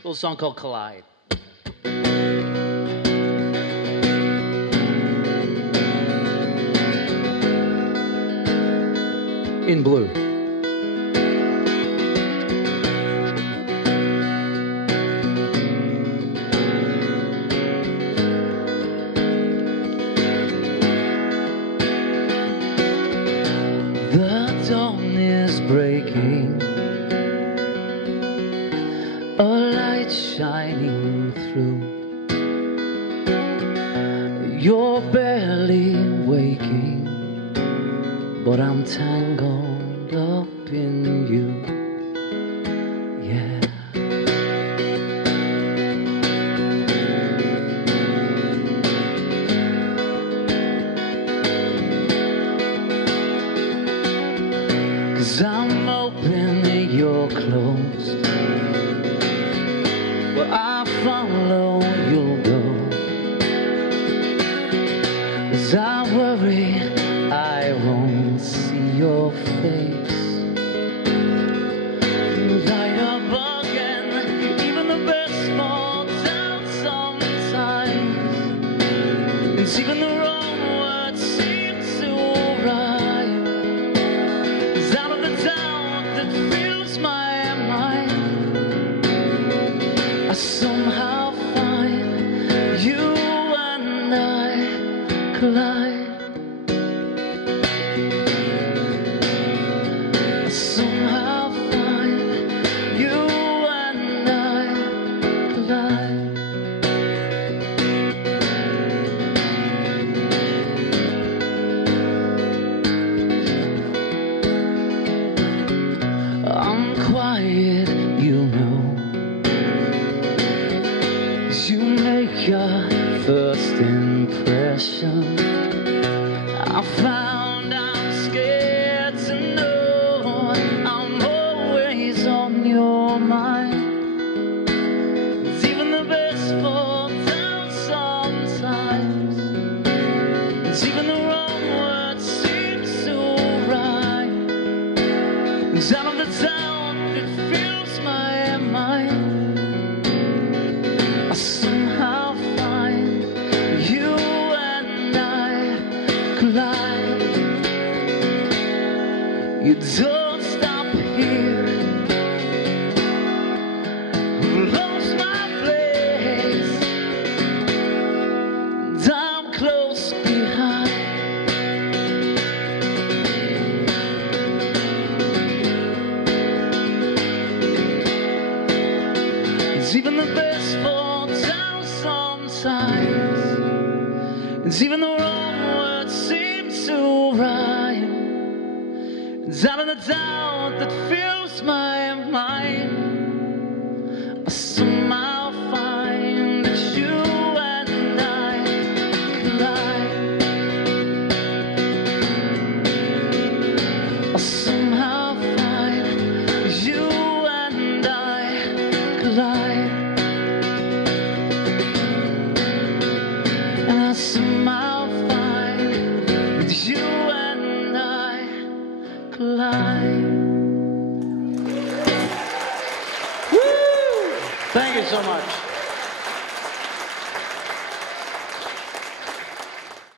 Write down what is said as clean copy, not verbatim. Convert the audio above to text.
little song called Collide. In blue. The dawn is breaking, a light shining through. You're barely waking, but I'm tangled up in you. Yeah. Cause I'm open, you're closed. Where I follow, you'll go. As I worry, I won't see your face. Light up again, even the best fall down sometimes. And even the wrong words seem to rhyme. It's out of the doubt that fills my mind. I somehow find you and I collide. Somehow find you and I collide. I'm quiet, you know, 'cause you make your first impression. I found I'm scared to know I'm always on your mind. It's even the best fall down sometimes. It's even the wrong words seem to rhyme. It's out of the doubt that fills my mind. I somehow find you and I collide. You don't stop here. I've lost my place, and I'm close behind. It's even the best fall down sometimes. It's even the wrong words seem to rhyme. It's out of the doubt that fills my mind. I somehow find that you and I collide. I somehow find you and I collide. And I somehow find that you and I collide. Woo! Thank you so much.